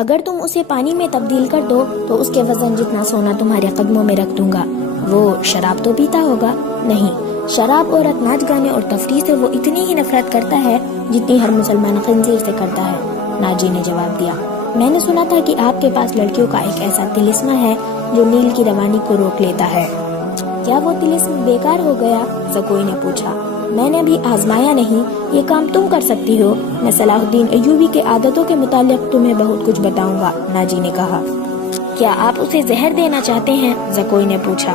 اگر تم اسے پانی میں تبدیل کر دو تو اس کے وزن جتنا سونا تمہارے قدموں میں رکھ دوں گا۔ وہ شراب تو پیتا ہوگا؟ نہیں، شراب اور ناچ گانے اور تفریح سے وہ اتنی ہی نفرت کرتا ہے جتنی ہر مسلمان خنزیر سے کرتا ہے۔ ناجی نے جواب دیا، میں نے سنا تھا کہ آپ کے پاس لڑکیوں کا ایک ایسا طلسمہ ہے جو نیل کی روانی کو روک لیتا ہے۔ کیا وہ طلسم بیکار ہو گیا؟ زکوئی نے پوچھا۔ میں نے بھی آزمایا نہیں، یہ کام تم کر سکتی ہو۔ میں صلاح الدین ایوبی کے عادتوں کے متعلق تمہیں بہت کچھ بتاؤں گا، ناجی نے کہا۔ کیا آپ اسے زہر دینا چاہتے ہیں؟ زکوئی نے پوچھا۔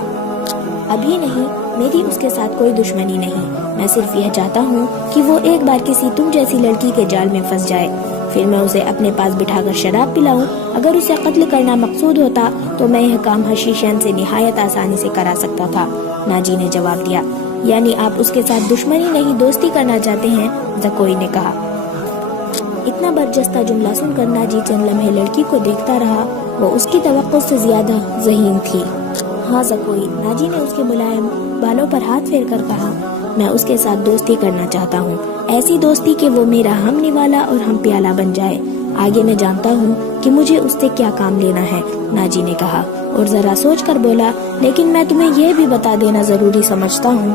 ابھی نہیں، میری اس کے ساتھ کوئی دشمنی نہیں، میں صرف یہ چاہتا ہوں کہ وہ ایک بار کسی تم جیسی لڑکی کے جال میں پھنس جائے، پھر میں اسے اپنے پاس بٹھا کر شراب پلاؤں۔ اگر اسے قتل کرنا مقصود ہوتا تو میں یہ کام حشیشین سے نہایت آسانی سے کرا سکتا تھا، ناجی نے جواب دیا۔ یعنی آپ اس کے ساتھ دشمنی نہیں دوستی کرنا چاہتے ہیں؟ زکوئی نے کہا۔ اتنا برجستہ جملہ سن کر ناجی چند لمحے لڑکی کو دیکھتا رہا، وہ اس کی توقع سے زیادہ ذہین تھی۔ ہاں زکوئی، ناجی نے اس کے ملائم بالوں پر ہاتھ پھیر کر کہا، میں اس کے ساتھ دوستی کرنا چاہتا ہوں، ایسی دوستی کہ وہ میرا ہم نوالا اور ہم پیالہ بن جائے۔ آگے میں جانتا ہوں کہ مجھے اس سے کیا کام لینا ہے، ناجی نے کہا اور ذرا سوچ کر بولا، لیکن میں تمہیں یہ بھی بتا دینا ضروری سمجھتا ہوں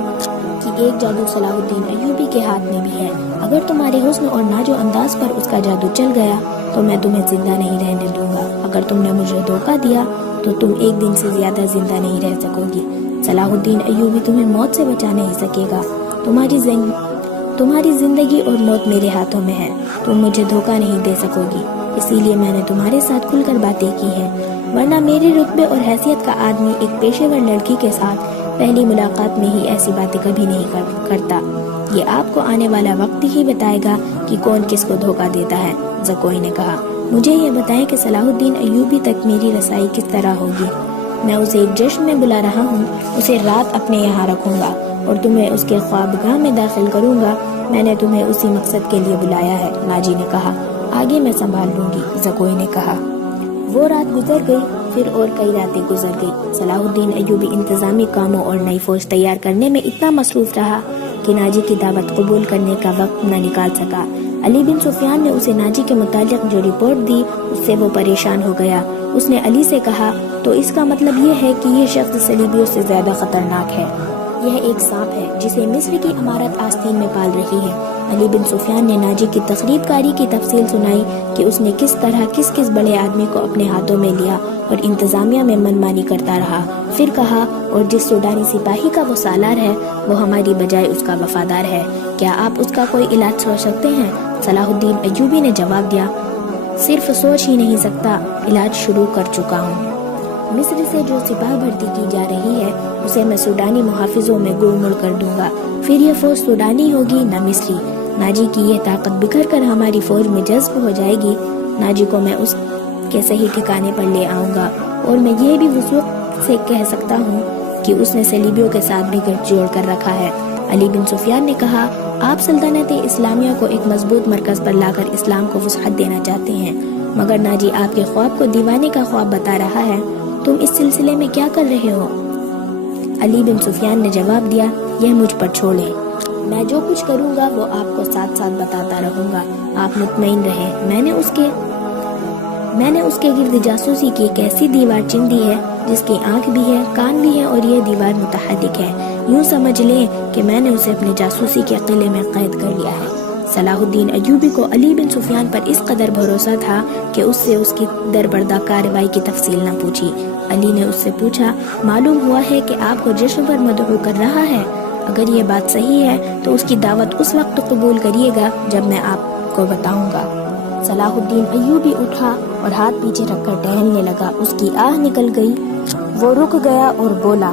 کہ ایک جادو صلاح الدین ایوبی کے ہاتھ میں بھی ہے۔ اگر تمہارے حسن اور ناجو انداز پر اس کا جادو چل گیا تو میں تمہیں زندہ نہیں رہنے دوں گا۔ اگر تم نے مجھے دھوکہ دیا تو تم ایک دن سے زیادہ زندہ نہیں رہ سکو گی۔ صلاح الدین ایوبی تمہیں موت سے بچا نہیں سکے گا۔ تمہاری زندگی اور موت میرے ہاتھوں میں ہے، تم مجھے دھوکہ نہیں دے سکو گی، اسی لیے میں نے تمہارے ساتھ کھل کر باتیں کی ہیں، ورنہ میرے رتبے اور حیثیت کا آدمی ایک پیشے ور لڑکی کے ساتھ پہلی ملاقات میں ہی ایسی باتیں کبھی نہیں کرتا۔ یہ آپ کو آنے والا وقت ہی بتائے گا کہ کون کس کو دھوکہ دیتا ہے، زکوئی نے کہا۔ مجھے یہ بتائیں کہ صلاح الدین ایوبی تک میری رسائی کس طرح ہوگی؟ میں اسے ایک جشن میں بلا رہا ہوں، اسے رات اپنے یہاں رکھوں گا اور تمہیں اس کے خوابگاہ میں داخل کروں گا۔ میں نے تمہیں اسی مقصد کے لیے بلایا ہے، ناجی نے کہا۔ آگے میں سنبھال لوں گی، زکوئی نے کہا۔ وہ رات گزر گئی، پھر اور کئی راتیں گزر گئی۔ صلاح الدین ایوبی انتظامی کاموں اور نئی فوج تیار کرنے میں اتنا مصروف رہا کہ ناجی کی دعوت قبول کرنے کا وقت نہ نکال سکا۔ علی بن سفیان نے اسے ناجی کے متعلق جو رپورٹ دی اس سے وہ پریشان ہو گیا۔ اس نے علی سے کہا، تو اس کا مطلب یہ ہے کہ یہ شخص صلیبیوں سے زیادہ خطرناک ہے، یہ ایک سانپ ہے جسے مصر کی عمارت آستین میں پال رہی ہے۔ علی بن سفیان نے ناجی کی تخریب کاری کی تفصیل سنائی کہ اس نے کس طرح کس بڑے آدمی کو اپنے ہاتھوں میں لیا اور انتظامیہ میں منمانی کرتا رہا۔ پھر کہا، اور جس سوڈانی سپاہی کا وہ سالار ہے وہ ہماری بجائے اس کا وفادار ہے، کیا آپ اس کا کوئی علاج سوچ سکتے ہیں؟ صلاح الدین ایوبی نے جواب دیا، صرف سوچ ہی نہیں سکتا، علاج شروع کر چکا ہوں۔ مصر سے جو سپاہ بھرتی کی جا رہی ہے اسے میں سوڈانی محافظوں میں گڑمڑ کر دوں گا، پھر یہ فوج سوڈانی ہوگی نہ مصری۔ ناجی کی یہ طاقت بکھر کر ہماری فوج میں جذب ہو جائے گی۔ ناجی کو میں اس کے صحیح ٹھکانے پر لے آؤں گا، اور میں یہ بھی وثوق سے کہہ سکتا ہوں کہ اس نے صلیبیوں کے ساتھ بھی گٹھ جوڑ کر رکھا ہے۔ علی بن سفیان نے کہا، آپ سلطنت اسلامیہ کو ایک مضبوط مرکز پر لا کر اسلام کو وسعت دینا چاہتے ہیں، مگر ناجی آپ کے خواب کو دیوانے کا خواب بتا رہا ہے، تم اس سلسلے میں کیا کر رہے ہو؟ علی بن سفیان نے جواب دیا، یہ مجھ پر چھوڑیں، میں جو کچھ کروں گا وہ آپ کو ساتھ ساتھ بتاتا رہوں گا، آپ مطمئن رہے۔ میں نے اس کے گرد جاسوسی کی ایک ایسی دیوار چن دی ہے جس کی آنکھ بھی ہے، کان بھی ہے، اور یہ دیوار متحرک ہے، یوں سمجھ لیں کہ میں نے اسے اپنے جاسوسی کے قلعے میں قید کر لیا ہے۔ صلاح الدین ایوبی کو علی بن سفیان پر اس قدر بھروسہ تھا کہ اس سے اس کی دربردہ کارروائی کی تفصیل نہ پوچھی۔ علی نے اس سے پوچھا، معلوم ہوا ہے کہ آپ کو جشن پر مدعو کر رہا ہے؟ اگر یہ بات صحیح ہے تو اس کی دعوت اس وقت قبول کریے گا جب میں آپ کو بتاؤں گا۔ صلاح الدین ایوبی اٹھا اور ہاتھ پیچھے رکھ کر ٹہلنے لگا، اس کی آہ نکل گئی، وہ رک گیا اور بولا،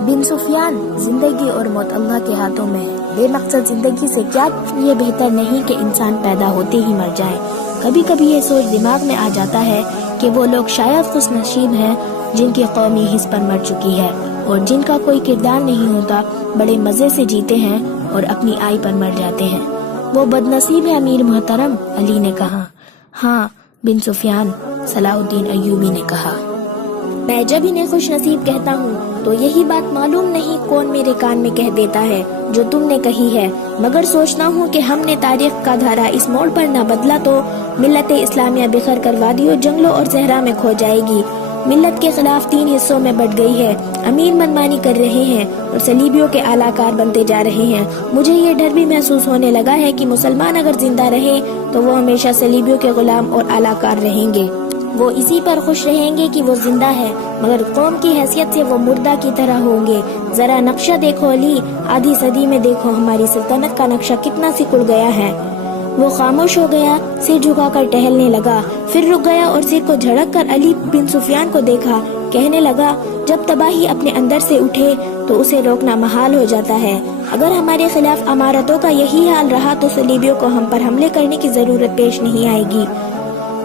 بن سفیان، زندگی اور موت اللہ کے ہاتھوں میں ہے، بے مقصد زندگی سے کیا یہ بہتر نہیں کہ انسان پیدا ہوتے ہی مر جائے؟ کبھی کبھی یہ سوچ دماغ میں آ جاتا ہے کہ وہ لوگ شاید خوش نصیب ہیں جن کی قومی حص پر مر چکی ہے اور جن کا کوئی کردار نہیں ہوتا، بڑے مزے سے جیتے ہیں اور اپنی آئی پر مر جاتے ہیں۔ وہ بد نصیب ہے امیر محترم، علی نے کہا۔ ہاں بن سفیان، صلاح الدین ایوبی نے کہا، میں جب انہیں خوش نصیب کہتا ہوں تو یہی بات معلوم نہیں کون میرے کان میں کہہ دیتا ہے جو تم نے کہی ہے، مگر سوچتا ہوں کہ ہم نے تاریخ کا دھارا اس موڑ پر نہ بدلا تو ملت اسلامیہ بکھر کر وادیوں، جنگلوں اور صحرا میں کھو جائے گی۔ ملت کے خلاف 3 حصوں میں بٹ گئی ہے، امیر منمانی کر رہے ہیں اور صلیبیوں کے اعلی کار بنتے جا رہے ہیں۔ مجھے یہ ڈر بھی محسوس ہونے لگا ہے کہ مسلمان اگر زندہ رہے تو وہ ہمیشہ صلیبیوں کے غلام اور اعلی کار رہیں گے۔ وہ اسی پر خوش رہیں گے کہ وہ زندہ ہے، مگر قوم کی حیثیت سے وہ مردہ کی طرح ہوں گے۔ ذرا نقشہ دیکھو علی، آدھی صدی میں دیکھو ہماری سلطنت کا نقشہ کتنا سکڑ گیا ہے۔ وہ خاموش ہو گیا، سر جھکا کر ٹہلنے لگا، پھر رک گیا اور سر کو جھڑک کر علی بن سفیان کو دیکھا، کہنے لگا، جب تباہی اپنے اندر سے اٹھے تو اسے روکنا محال ہو جاتا ہے۔ اگر ہمارے خلاف امارتوں کا یہی حال رہا تو صلیبیوں کو ہم پر حملے کرنے کی ضرورت پیش نہیں آئے گی۔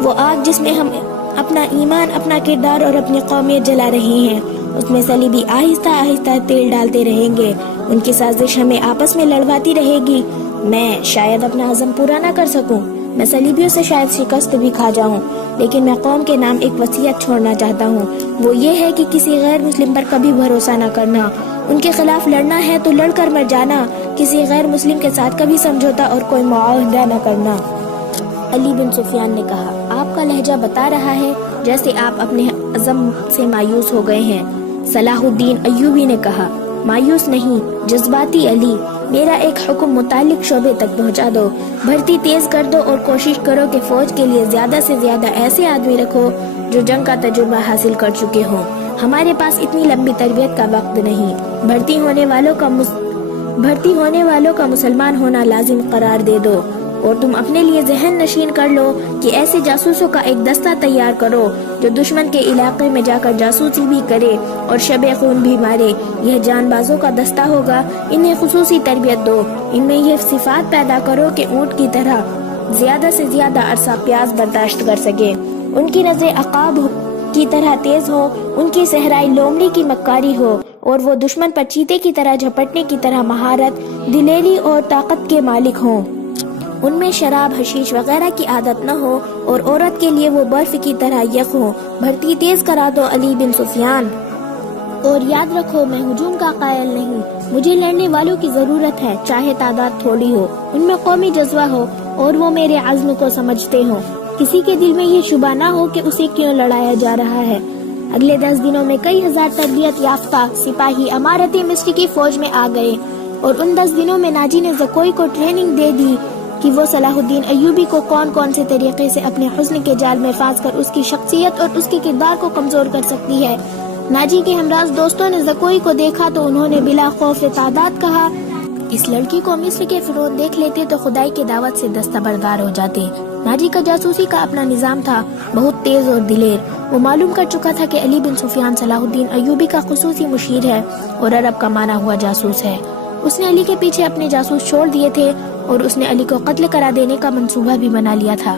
وہ آگ جس میں ہم اپنا ایمان، اپنا کردار اور اپنی قومیت جلا رہے ہیں، اس میں صلیبی آہستہ آہستہ تیل ڈالتے رہیں گے، ان کی سازش ہمیں آپس میں لڑواتی رہے گی۔ میں شاید اپنا عزم پورا نہ کر سکوں، میں صلیبیوں سے شاید شکست بھی کھا جاؤں، لیکن میں قوم کے نام ایک وصیت چھوڑنا چاہتا ہوں، وہ یہ ہے کہ کسی غیر مسلم پر کبھی بھروسہ نہ کرنا، ان کے خلاف لڑنا ہے تو لڑ کر مر جانا، کسی غیر مسلم کے ساتھ کبھی سمجھوتا اور کوئی معاہدہ نہ کرنا۔ علی بن سفیان نے کہا، آپ کا لہجہ بتا رہا ہے جیسے آپ اپنے عزم سے مایوس ہو گئے ہیں۔ صلاح الدین ایوبی نے کہا، مایوس نہیں، جذباتی علی، میرا ایک حکم متعلق شعبے تک پہنچا دو، بھرتی تیز کر دو اور کوشش کرو کہ فوج کے لیے زیادہ سے زیادہ ایسے آدمی رکھو جو جنگ کا تجربہ حاصل کر چکے ہوں۔ ہمارے پاس اتنی لمبی تربیت کا وقت نہیں، بھرتی ہونے والوں کا مسلمان ہونا لازم قرار دے دو، اور تم اپنے لیے ذہن نشین کر لو کہ ایسے جاسوسوں کا ایک دستہ تیار کرو جو دشمن کے علاقے میں جا کر جاسوسی بھی کرے اور شب خون بھی مارے۔ یہ جان بازوں کا دستہ ہوگا، انہیں خصوصی تربیت دو، ان میں یہ صفات پیدا کرو کہ اونٹ کی طرح زیادہ سے زیادہ عرصہ پیاس برداشت کر سکے، ان کی نظر عقاب کی طرح تیز ہو، ان کی صحرائی لومڑی کی مکاری ہو، اور وہ دشمن پر چیتے کی طرح جھپٹنے کی طرح مہارت، دلیری اور طاقت کے مالک ہوں، ان میں شراب، حشیش وغیرہ کی عادت نہ ہو، اور عورت کے لیے وہ برف کی طرح یک ہو۔ بھرتی تیز کرا دو علی بن سفیان، اور یاد رکھو میں ہجوم کا قائل نہیں، مجھے لڑنے والوں کی ضرورت ہے، چاہے تعداد تھوڑی ہو، ان میں قومی جذبہ ہو اور وہ میرے عزم کو سمجھتے ہوں، کسی کے دل میں یہ شبہ نہ ہو کہ اسے کیوں لڑایا جا رہا ہے۔ اگلے 10 دنوں میں کئی ہزار تربیت یافتہ سپاہی امارتی مصر کی فوج میں آ گئے، اور ان 10 دنوں میں ناجی نے زکوئی کو ٹریننگ دے دی کہ وہ صلاح الدین ایوبی کو کون سے طریقے سے اپنے حسن کے جال میں پھانس کر اس کی شخصیت اور اس کے کردار کو کمزور کر سکتی ہے۔ ناجی کے ہمراز دوستوں نے زکوئی کو دیکھا تو انہوں نے بلا خوف تعداد کہا، اس لڑکی کو مصر کے فرعون دیکھ لیتے تو خدائی کی دعوت سے دستبردار ہو جاتے۔ ناجی کا جاسوسی کا اپنا نظام تھا، بہت تیز اور دلیر، وہ معلوم کر چکا تھا کہ علی بن سفیان صلاح الدین ایوبی کا خصوصی مشیر ہے اور عرب کا مانا ہوا جاسوس ہے۔ اس نے علی کے پیچھے اپنے جاسوس چھوڑ دیے تھے اور اس نے علی کو قتل کرا دینے کا منصوبہ بھی بنا لیا تھا۔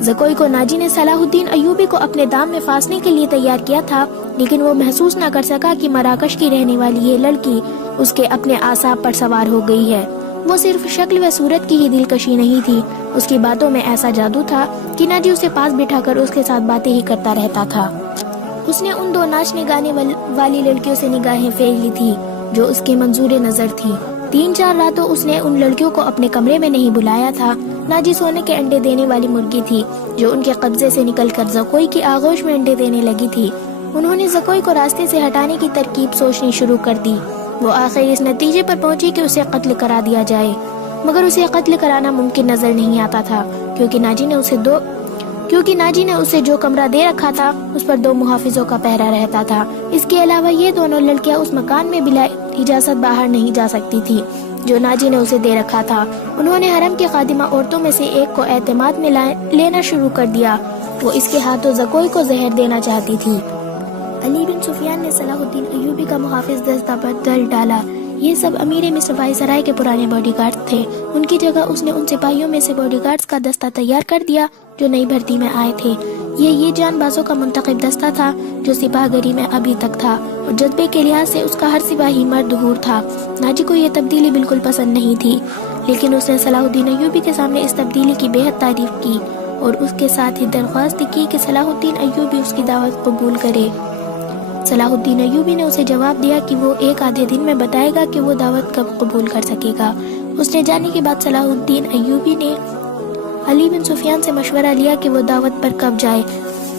زکوئی کو ناجی نے صلاح الدین ایوبی کو اپنے دام میں پھانسنے کے لیے تیار کیا تھا، لیکن وہ محسوس نہ کر سکا کہ مراکش کی رہنے والی یہ لڑکی اس کے اپنے اعصاب پر سوار ہو گئی ہے۔ وہ صرف شکل و صورت کی ہی دلکشی نہیں تھی، اس کی باتوں میں ایسا جادو تھا کہ ناجی اسے پاس بٹھا کر اس کے ساتھ باتیں ہی کرتا رہتا تھا۔ اس نے ان 2 ناچنے گانے والی لڑکیوں سے نگاہیں پھیر لی تھی جو اس کے منظور نظر تھی۔ 3-4 راتوں اس نے ان لڑکیوں کو اپنے کمرے میں نہیں بلایا تھا۔ ناجی سونے کے انڈے دینے والی مرغی تھی جو ان کے قبضے سے نکل کر زکوئی کی آغوش میں انڈے دینے لگی تھی۔ انہوں نے زکوئی کو راستے سے ہٹانے کی ترکیب سوچنی شروع کر دی۔ وہ آخر اس نتیجے پر پہنچی کہ اسے قتل کرا دیا جائے، مگر اسے قتل کرانا ممکن نظر نہیں آتا تھا کیونکہ ناجی نے اسے جو کمرہ دے رکھا تھا اس پر 2 محافظوں کا پہرا رہتا تھا۔ اس کے علاوہ یہ دونوں لڑکیاں اس مکان میں بلا اجازت باہر نہیں جا سکتی تھی جو ناجی نے اسے دے رکھا تھا۔ انہوں نے حرم کی خادمہ عورتوں میں سے ایک کو اعتماد میں لینا شروع کر دیا، وہ اس کے ہاتھوں زکوئی کو زہر دینا چاہتی تھی۔ علی بن سفیان نے صلاح الدین ایوبی کا محافظ دستہ پر ڈال ڈالا۔ یہ سب امیر مصر وائسرائے کے پرانے باڈی گارڈ تھے، ان کی جگہ اس نے ان سپاہیوں میں سے باڈی گارڈز کا دستہ تیار کر دیا جو نئی بھرتی میں آئے تھے۔ یہ جان بازوں کا منتخب دستہ تھا جو سپاہ گری میں ابھی تک تھا، اور جذبے کے لحاظ سے اس کا ہر سپاہی مرد حور تھا۔ ناجی کو یہ تبدیلی بالکل پسند نہیں تھی، لیکن اس نے صلاح الدین ایوبی کے سامنے اس تبدیلی کی بے حد تعریف کی اور اس کے ساتھ ہی درخواست کی کہ صلاح الدین ایوبی اس کی دعوت قبول کرے۔ صلاح الدین ایوبی نے اسے جواب دیا کہ وہ ایک آدھے دن میں بتائے گا کہ وہ دعوت کب قبول کر سکے گا۔ اس نے جانے کے بعد صلاح الدین ایوبی نے علی بن سفیان سے مشورہ لیا کہ وہ دعوت پر کب جائے۔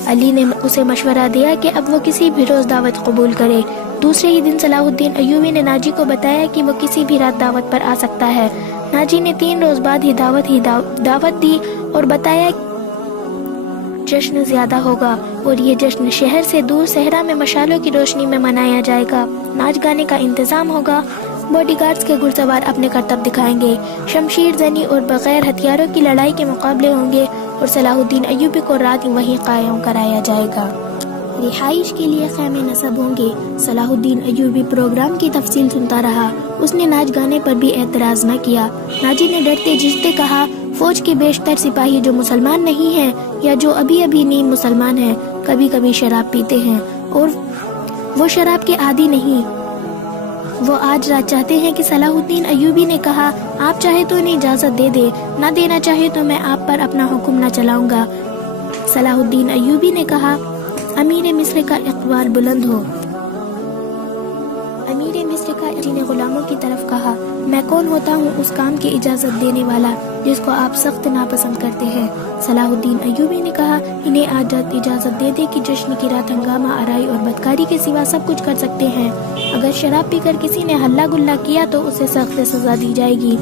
علی نے اسے مشورہ دیا کہ اب وہ کسی بھی روز دعوت قبول کرے۔ دوسرے ہی دن صلاح الدین ایوبی نے ناجی کو بتایا کہ وہ کسی بھی رات دعوت پر آ سکتا ہے۔ ناجی نے 3 روز بعد ہی دعوت دی اور بتایا جشن زیادہ ہوگا اور یہ جشن شہر سے دور صحرا میں مشالوں کی روشنی میں منایا جائے گا۔ ناچ گانے کا انتظام ہوگا، باڈی گارڈز کے گھڑسوار اپنے کرتب دکھائیں گے، شمشیر زنی اور بغیر ہتھیاروں کی لڑائی کے مقابلے ہوں گے اور صلاح الدین ایوبی کو رات وہیں قائم کرایا جائے گا۔ رہائش کے لیے خیمے نصب ہوں گے۔ صلاح الدین ایوبی پروگرام کی تفصیل سنتا رہا۔ اس نے ناچ گانے پر بھی اعتراض نہ کیا۔ ناجی نے ڈرتے جھجکتے کہا، فوج کے بیشتر سپاہی جو مسلمان نہیں ہیں یا جو ابھی نیم مسلمان ہیں کبھی کبھی شراب پیتے ہیں اور وہ شراب کے عادی نہیں۔ وہ آج رات چاہتے ہیں کہ صلاح الدین ایوبی نے کہا، آپ چاہے تو انہیں اجازت دے دے، نہ دینا چاہے تو میں آپ پر اپنا حکم نہ چلاؤں گا۔ صلاح الدین ایوبی نے کہا، امیر مصر کا اقبال بلند ہو۔ امیر مصر کا نے غلاموں کی طرف کہا، میں کون ہوتا ہوں اس کام کی اجازت دینے والا جس کو آپ سخت ناپسند کرتے ہیں۔ صلاح الدین ایوبی نے کہا، انہیں آج رات اجازت دے دے کہ جشن کی رات ہنگامہ آرائی اور بدکاری کے سوا سب کچھ کر سکتے ہیں۔ اگر شراب پی کر کسی نے ہلہ گلہ کیا تو اسے سخت سزا دی جائے گی۔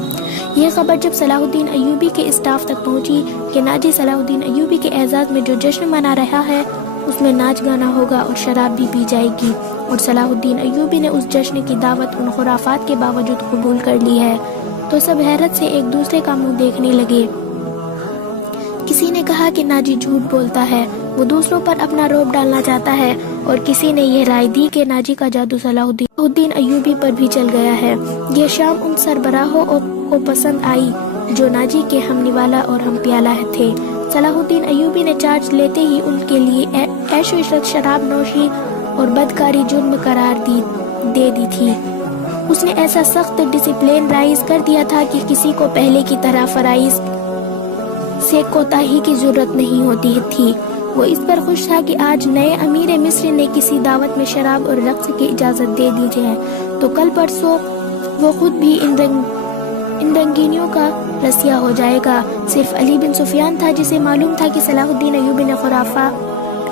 یہ خبر جب صلاح الدین ایوبی کے اسٹاف تک پہنچی کہ ناجی صلاح الدین ایوبی کے اعزاز میں جو جشن منا رہا ہے اس میں ناچ گانا ہوگا اور شراب بھی پی جائے گی اور صلاح الدین ایوبی نے اس جشن کی دعوت ان خرافات کے باوجود قبول کر لی ہے، تو سب حیرت سے ایک دوسرے کا منہ دیکھنے لگے۔ کسی نے کہا کہ ناجی جھوٹ بولتا ہے، وہ دوسروں پر اپنا رعب ڈالنا چاہتا ہے، اور کسی نے یہ رائے دی کہ ناجی کا جادو صلاح الدین ایوبی پر بھی چل گیا ہے۔ یہ شام ان سربراہوں کو پسند آئی جو ناجی کے ہم نوالا اور ہم پیالہ تھے۔ صلاح الدین ایوبی نے چارج لیتے ہی ان کے لیے عیش و عشرت، شراب نوشی اور بدکاری جرم قرار دے دی تھی۔ اس نے ایسا سخت ڈسپلین رائز کر دیا تھا کہ کسی کو پہلے کی طرح فرائض سے کوتاہی کی ضرورت نہیں ہوتی تھی۔ وہ اس پر خوش تھا کہ آج نئے امیر مصر نے کسی دعوت میں شراب اور رقص کی اجازت دے دی ہے تو کل پرسوں وہ خود بھی ان رنگینیوں کا رسیہ ہو جائے گا۔ صرف علی بن سفیان تھا جسے معلوم تھا کہ صلاح الدین ایوبی نے خرافہ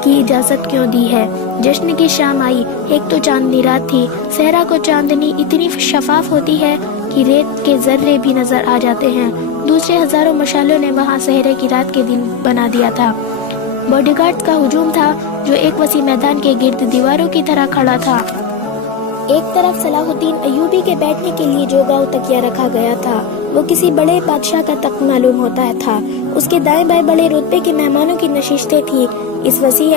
کی اجازت کیوں دی ہے۔ جشن کی شام آئی، ایک تو چاندنی رات تھی۔ صحرا کو چاندنی اتنی شفاف ہوتی ہے کہ ریت کے ذرے بھی نظر آ جاتے ہیں۔ دوسرے ہزاروں مشالوں نے وہاں صحرے کی رات کے دن بنا دیا تھا۔ باڈی گارڈز کا ہجوم تھا جو ایک وسیع میدان کے گرد دیواروں کی طرح کھڑا تھا۔ ایک طرف صلاح الدین ایوبی کے بیٹھنے کے لیے جوگاؤ تکیہ رکھا گیا تھا، وہ کسی بڑے بادشاہ کا تخت معلوم ہوتا تھا۔ اس کے دائیں بائیں بڑے رتبے کے مہمانوں کی نشستیں تھیں۔ اس وسیع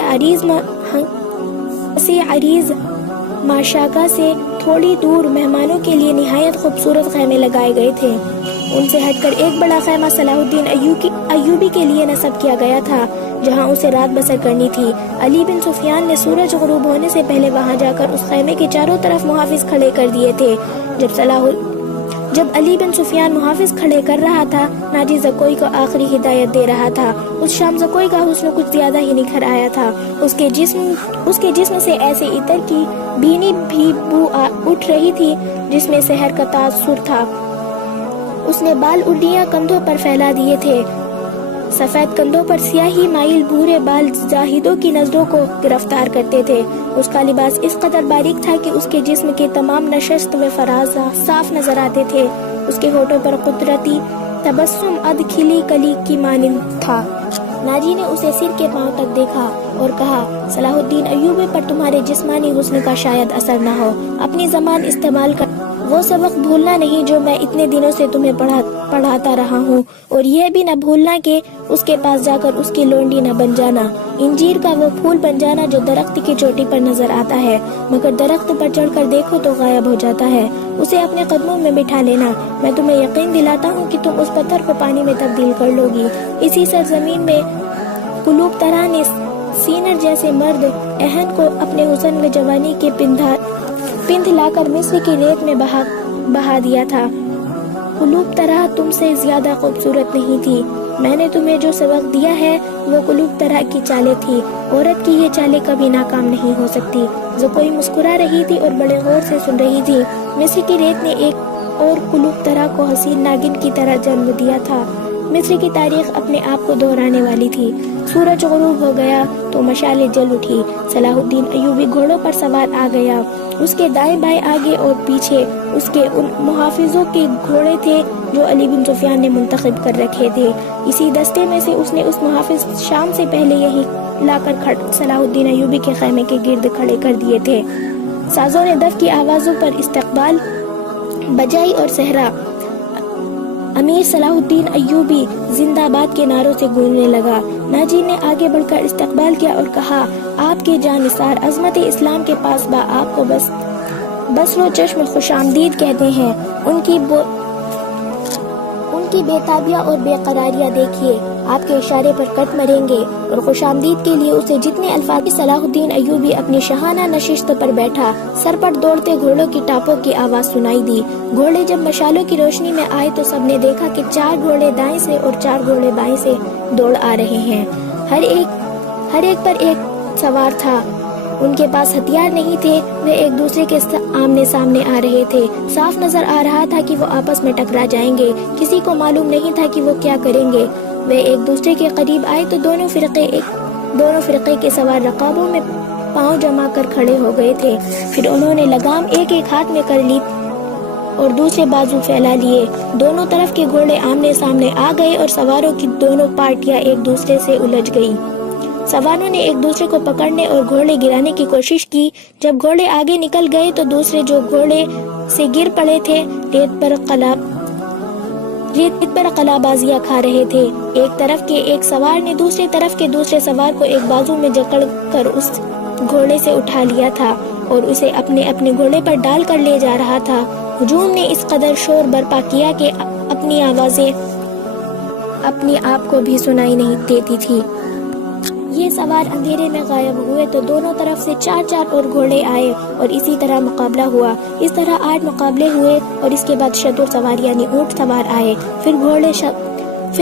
عریض ماشاگاہ سے تھوڑی دور مہمانوں کے لیے نہایت خوبصورت خیمے لگائے گئے تھے۔ ان سے ہٹ کر ایک بڑا خیمہ صلاح الدین ایوبی کے لیے نصب کیا گیا تھا جہاں اسے رات بسر کرنی تھی۔ علی بن سفیان نے سورج غروب ہونے سے پہلے وہاں جا کر اس خیمے کے چاروں طرف محافظ کھڑے کر دیے تھے۔ جب علی بن سفیان محافظ کھڑے کر رہا تھا، ناجی زکوئی کو آخری ہدایت دے رہا تھا۔ اس شام زکوئی کا حسن کچھ زیادہ ہی نکھر آیا تھا۔ اس کے جسم سے ایسے عطر کی بھینی بھی بو اٹھ رہی تھی جس میں سحر کا تاثر تھا۔ اس نے بال اڈیاں کندھوں پر پھیلا دیے تھے، سفید کندھوں پر سیاہی مائل بھورے بال زاہدوں کی نظروں کو گرفتار کرتے تھے۔ اس کا لباس اس قدر باریک تھا کہ اس کے جسم کے تمام نشست و فراز صاف نظر آتے تھے۔ اس کے ہونٹوں پر قدرتی تبسم اد کھلی کلی کی مانند تھا۔ ناجی نے اسے سر کے پاؤں تک دیکھا اور کہا، صلاح الدین ایوبی پر تمہارے جسمانی حسن کا شاید اثر نہ ہو، اپنی زبان استعمال کر وہ سبق بھولنا نہیں جو میں اتنے دنوں سے تمہیں پڑھاتا رہا ہوں، اور یہ بھی نہ بھولنا کہ اس کے پاس جا کر اس کی لونڈی نہ بن جانا، انجیر کا وہ پھول بن جانا جو درخت کی چوٹی پر نظر آتا ہے مگر درخت پر چڑھ کر دیکھو تو غائب ہو جاتا ہے۔ اسے اپنے قدموں میں بٹھا لینا، میں تمہیں یقین دلاتا ہوں کہ تم اس پتھر کو پانی میں تبدیل کر لو گی۔ اسی سرزمین میں قلوب ترا نے سینر جیسے مرد اہن کو اپنے حسن و جوانی کے پندھ لا کر مصر کی ریت میں بہا دیا تھا۔ قلوب ترا تم سے زیادہ خوبصورت نہیں تھی، میں نے تمہیں جو سبق دیا ہے وہ قلوب طرح کی چالیں تھی، عورت کی یہ چالیں کبھی ناکام نہیں ہو سکتی۔ زکوئی مسکرا رہی تھی اور بڑے غور سے سن رہی تھی۔ مصر کی ریت نے ایک اور قلوب طرح کو حسین ناگن کی طرح جنم دیا تھا۔ مصر کی تاریخ اپنے آپ کو دہرانے والی تھی۔ سورج غروب ہو گیا تو مشالیں جل اٹھی۔ صلاح الدین ایوبی گھوڑوں پر سوار آ گیا۔ اس کے دائیں بائیں آگے اور پیچھے اس کے ان محافظوں کے گھوڑے تھے جو علی بن سفیان نے منتخب کر رکھے تھے۔ اسی دستے میں سے اس نے اس محافظ شام سے پہلے یہی لا کر صلاح الدین ایوبی کے خیمے کے گرد کھڑے کر دیے تھے۔ سازوں نے دف کی آوازوں پر استقبال بجائی اور صحرا امیر صلاح الدین ایوبی زندہ باد کے نعروں سے گونجنے لگا۔ ناجی نے آگے بڑھ کر استقبال کیا اور کہا، آپ کے جانثار عظمت اسلام کے پاس با آپ کو بس و چشم خوش آمدید کہتے ہیں۔ ان کی بے تابیاں اور بے قراریاں دیکھیے، آپ کے اشارے پر کٹ مریں گے، اور خوش آمدید کے لیے اسے جتنے الفاظ۔ صلاح الدین ایوبی اپنی شاہانہ نشست پر بیٹھا، سر پر دوڑتے گھوڑوں کی ٹاپوں کی آواز سنائی دی۔ گھوڑے جب مشالوں کی روشنی میں آئے تو سب نے دیکھا کہ 4 گھوڑے دائیں سے اور 4 گھوڑے بائیں سے دوڑ آ رہے ہیں۔ ہر ایک پر ایک سوار تھا۔ ان کے پاس ہتھیار نہیں تھے، وہ ایک دوسرے کے آمنے سامنے آ رہے تھے۔ صاف نظر آ رہا تھا کہ وہ آپس میں ٹکرا جائیں گے۔ کسی کو معلوم نہیں تھا کہ وہ کیا کریں گے۔ وہ ایک دوسرے کے قریب آئے تو دونوں فرقے کے سوار رقابوں میں پاؤں جما کر کھڑے ہو گئے تھے۔ پھر انہوں نے لگام ایک ہاتھ میں کر لی اور دوسرے بازو پھیلا لیے۔ دونوں طرف کے گھوڑے آمنے سامنے آ گئے اور سواروں کی دونوں پارٹیاں ایک دوسرے سے الجھ گئیں۔ سواروں نے ایک دوسرے کو پکڑنے اور گھوڑے گرانے کی کوشش کی۔ جب گھوڑے آگے نکل گئے تو دوسرے جو گھوڑے سے گر پڑے تھے ریت پر قلا بازیاں کھا رہے تھے۔ ایک طرف کے ایک سوار نے دوسرے طرف کے دوسرے سوار کو ایک بازو میں جکڑ کر اس گھوڑے سے اٹھا لیا تھا اور اسے اپنے گھوڑے پر ڈال کر لے جا رہا تھا۔ ہجوم نے اس قدر شور برپا کیا کہ اپنی آوازیں اپنی آپ کو بھی سنائی نہیں دیتی تھی۔ یہ سوار اندھیرے میں غائب ہوئے تو دونوں طرف سے 4 اور گھوڑے آئے اور اسی طرح مقابلہ ہوا۔ اس طرح 8 مقابلے ہوئے اور اس کے بعد شتر سوار یعنی اونٹ سوار آئے۔ پھر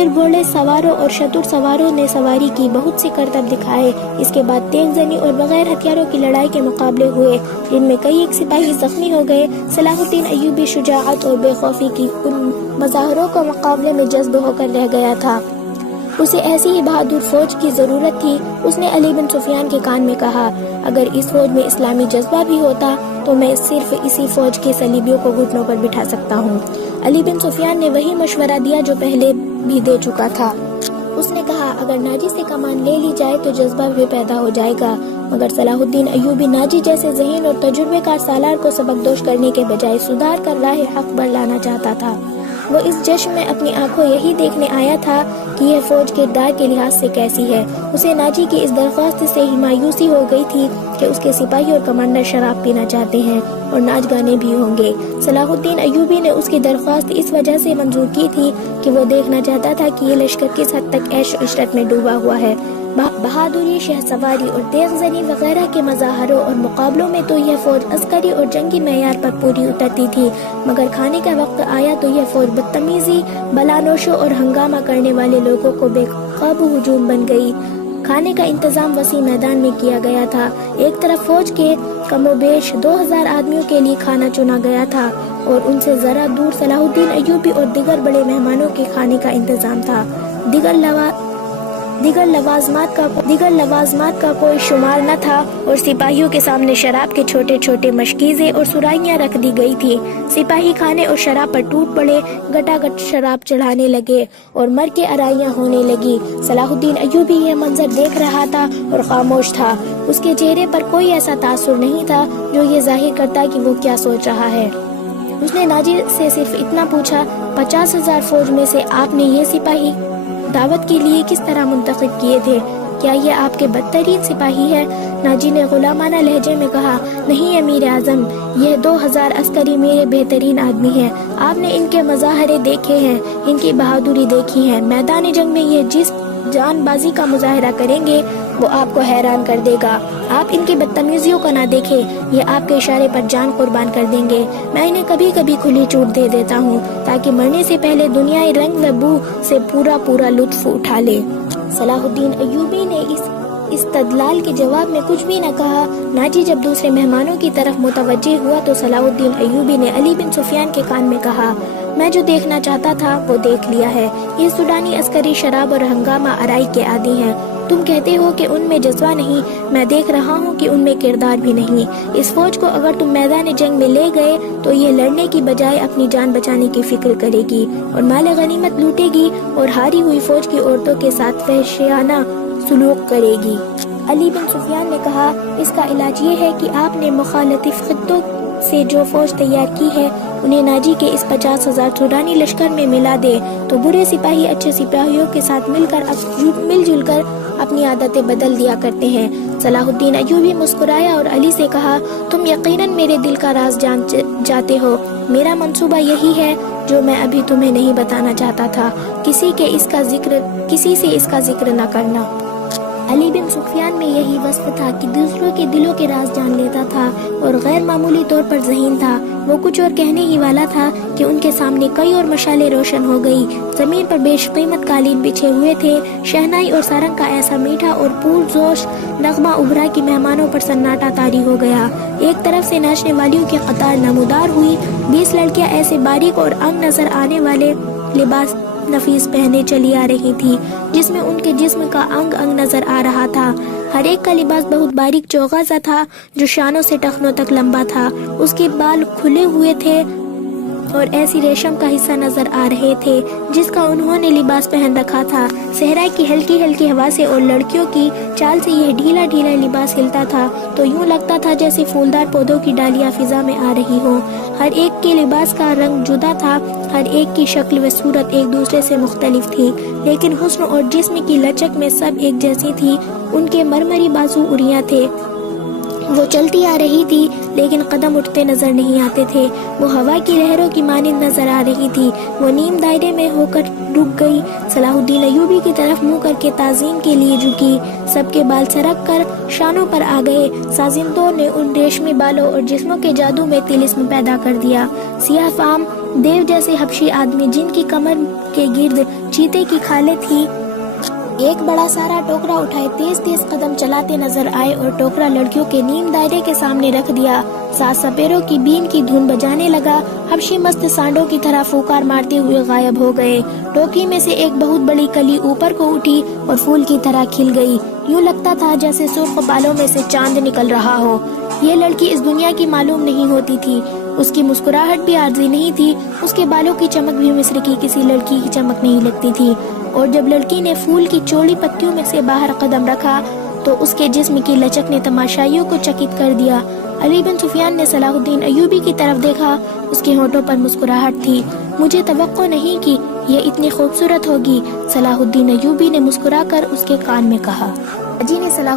گھوڑے سواروں اور شتر سواروں نے سواری کی بہت سی کرتب دکھائے۔ اس کے بعد تیز زنی اور بغیر ہتھیاروں کی لڑائی کے مقابلے ہوئے جن میں کئی ایک سپاہی زخمی ہو گئے۔ صلاح الدین ایوبی شجاعت اور بے خوفی کی ان مظاہروں کو مقابلے میں جذب ہو کر رہ گیا تھا۔ اسے ایسی ہی بہادر فوج کی ضرورت تھی۔ اس نے علی بن سفیان کے کان میں کہا، اگر اس فوج میں اسلامی جذبہ بھی ہوتا تو میں صرف اسی فوج کے صلیبیوں کو گھٹنوں پر بٹھا سکتا ہوں۔ علی بن سفیان نے وہی مشورہ دیا جو پہلے بھی دے چکا تھا۔ اس نے کہا، اگر ناجی سے کمان لے لی جائے تو جذبہ بھی پیدا ہو جائے گا، مگر صلاح الدین ایوبی ناجی جیسے ذہین اور تجربے کار سالار کو سبکدوش کرنے کے بجائے سدھار کر راہ حق پر لانا چاہتا تھا۔ وہ اس جشن میں اپنی آنکھوں یہی دیکھنے آیا تھا کہ یہ فوج کردار کے لحاظ سے کیسی ہے۔ اسے ناجی کی اس درخواست سے ہی مایوسی ہو گئی تھی کہ اس کے سپاہی اور کمانڈر شراب پینا چاہتے ہیں اور ناچ گانے بھی ہوں گے۔ صلاح الدین ایوبی نے اس کی درخواست اس وجہ سے منظور کی تھی کہ وہ دیکھنا چاہتا تھا کہ یہ لشکر کس حد تک عیش و عشرت میں ڈوبا ہوا ہے۔ بہادری، شہ سواری اور تیغ زنی وغیرہ کے مظاہروں اور مقابلوں میں تو یہ فوج عسکری اور جنگی معیار پر پوری اترتی تھی، مگر کھانے کا وقت آیا تو یہ فوج بدتمیزی، بلانوشوں اور ہنگامہ کرنے والے لوگوں کو بے قابو ہجوم بن گئی۔ کھانے کا انتظام وسیع میدان میں کیا گیا تھا۔ ایک طرف فوج کے کم و بیش 2000 آدمیوں کے لیے کھانا چنا گیا تھا اور ان سے ذرا دور صلاح الدین ایوبی اور دیگر بڑے مہمانوں کے کھانے کا انتظام تھا۔ دیگر لوازمات کا کوئی شمار نہ تھا اور سپاہیوں کے سامنے شراب کے چھوٹے چھوٹے مشکیزیں اور سرائیاں رکھ دی گئی تھی۔ سپاہی کھانے اور شراب پر ٹوٹ پڑے، گٹا گٹ شراب چڑھانے لگے اور مر کے آرائیاں ہونے لگی۔ صلاح الدین ایوبی یہ منظر دیکھ رہا تھا اور خاموش تھا۔ اس کے چہرے پر کوئی ایسا تاثر نہیں تھا جو یہ ظاہر کرتا کہ وہ کیا سوچ رہا ہے۔ اس نے ناجی سے صرف اتنا پوچھا، 50,000 فوج میں سے آپ نے یہ سپاہی دعوت کے لیے کس طرح منتخب کیے تھے؟ کیا یہ آپ کے بدترین سپاہی ہے؟ ناجی نے غلامانہ لہجے میں کہا، نہیں امیر اعظم، یہ 2000 عسکری میرے بہترین آدمی ہیں۔ آپ نے ان کے مظاہرے دیکھے ہیں، ان کی بہادری دیکھی ہے۔ میدان جنگ میں یہ جس جان بازی کا مظاہرہ کریں گے وہ آپ کو حیران کر دے گا۔ آپ ان کی بدتمیزیوں کو نہ دیکھیں، یہ آپ کے اشارے پر جان قربان کر دیں گے۔ میں انہیں کبھی کبھی کھلی چھوٹ دے دیتا ہوں تاکہ مرنے سے پہلے دنیائی رنگ و بو سے پورا لطف اٹھا لے۔ صلاح الدین ایوبی نے اس استدلال کے جواب میں کچھ بھی نہ کہا۔ ناجی جب دوسرے مہمانوں کی طرف متوجہ ہوا تو صلاح الدین ایوبی نے علی بن سفیان کے کان میں کہا، میں جو دیکھنا چاہتا تھا وہ دیکھ لیا ہے۔ یہ سوڈانی عسکری شراب اور ہنگامہ آرائی کے عادی ہیں۔ تم کہتے ہو کہ ان میں جذبہ نہیں، میں دیکھ رہا ہوں کہ ان میں کردار بھی نہیں۔ اس فوج کو اگر تم میدان جنگ میں لے گئے تو یہ لڑنے کی بجائے اپنی جان بچانے کی فکر کرے گی اور مال غنیمت لوٹے گی اور ہاری ہوئی فوج کی عورتوں کے ساتھ وحشیانہ سلوک کرے گی۔ علی بن سفیان نے کہا، اس کا علاج یہ ہے کہ آپ نے مخالف خطوں سے جو فوج تیار کی ہے انہیں ناجی کے اس 50,000 سوڈانی لشکر میں ملا دے تو برے سپاہی اچھے سپاہیوں کے ساتھ مل جل کر اپنی عادتیں بدل دیا کرتے ہیں۔ صلاح الدین ایوبی مسکرایا اور علی سے کہا، تم یقیناً میرے دل کا راز جان جاتے ہو۔ میرا منصوبہ یہی ہے جو میں ابھی تمہیں نہیں بتانا چاہتا تھا، کسی سے اس کا ذکر نہ کرنا۔ علی بن سفیان میں یہی وصف تھا کہ دوسروں کے دلوں کے راز جان لیتا تھا اور غیر معمولی طور پر ذہین تھا۔ وہ کچھ اور کہنے ہی والا تھا کہ ان کے سامنے کئی اور مشالیں روشن ہو گئی۔ زمین پر بیش قیمت قالین بچھے ہوئے تھے۔ شہنائی اور سارنگ کا ایسا میٹھا اور پرجوش نغمہ ابھرا کہ مہمانوں پر سناٹا طاری ہو گیا۔ ایک طرف سے ناچنے والیوں کی قطار نمودار ہوئی۔ 20 لڑکیاں ایسے باریک اور انگ نظر آنے والے لباس نفیس پہنے چلی آ رہی تھی جس میں ان کے جسم کا انگ نظر آ رہا تھا۔ ہر ایک کا لباس بہت باریک چوغا سا تھا جو شانوں سے ٹخنوں تک لمبا تھا۔ اس کے بال کھلے ہوئے تھے اور ایسی ریشم کا حصہ نظر آ رہے تھے جس کا انہوں نے لباس پہن رکھا تھا۔ صحرا کی ہلکی ہلکی ہوا سے اور لڑکیوں کی چال سے یہ ڈھیلا لباس ہلتا تھا تو یوں لگتا تھا جیسے پھولدار پودوں کی ڈالیاں فضا میں آ رہی ہوں۔ ہر ایک کے لباس کا رنگ جدا تھا، ہر ایک کی شکل و صورت ایک دوسرے سے مختلف تھی، لیکن حسن اور جسم کی لچک میں سب ایک جیسی تھی۔ ان کے مرمری بازو اریاں تھے۔ وہ چلتی آ رہی تھی لیکن قدم اٹھتے نظر نہیں آتے تھے۔ وہ ہوا کی لہروں کی مانند نظر آ رہی تھی۔ وہ نیم دائرے میں ہو کر رک گئی، صلاح الدین ایوبی کی طرف منہ کر کے تعظیم کے لیے جھکی۔ سب کے بال سرک کر شانوں پر آ گئے۔ سازندوں نے ان ریشمی بالوں اور جسموں کے جادو میں طلسم پیدا کر دیا۔ سیاہ فام دیو جیسے حبشی آدمی جن کی کمر کے گرد چیتے کی کھالیں تھی ایک بڑا سارا ٹوکرا اٹھائے تیز قدم چلاتے نظر آئے اور ٹوکرا لڑکیوں کے نیم دائرے کے سامنے رکھ دیا۔ ساز سپیروں کی بین کی دھن بجانے لگا۔ حبشی مست سانڈوں کی طرح پھوکار مارتے ہوئے غائب ہو گئے۔ ٹوکری میں سے ایک بہت بڑی کلی اوپر کو اٹھی اور پھول کی طرح کھل گئی۔ یوں لگتا تھا جیسے سرخ بالوں میں سے چاند نکل رہا ہو۔ یہ لڑکی اس دنیا کی معلوم نہیں ہوتی تھی۔ اس کی مسکراہٹ بھی عارضی نہیں تھی، اس کے بالوں کی چمک بھی مصر کی کسی لڑکی کی چمک نہیں لگتی تھی۔ اور جب لڑکی نے پھول کی چوڑی پتیوں میں سے باہر قدم رکھا تو اس کے جسم کی لچک نے تماشائیوں کو چکت کر دیا۔ علی بن سفیان نے صلاح الدین ایوبی کی طرف دیکھا، اس کے ہونٹوں پر مسکراہٹ تھی۔ مجھے توقع نہیں کہ یہ اتنی خوبصورت ہوگی، صلاح الدین ایوبی نے مسکرا کر اس کے کان میں کہا۔ جی نے صلاح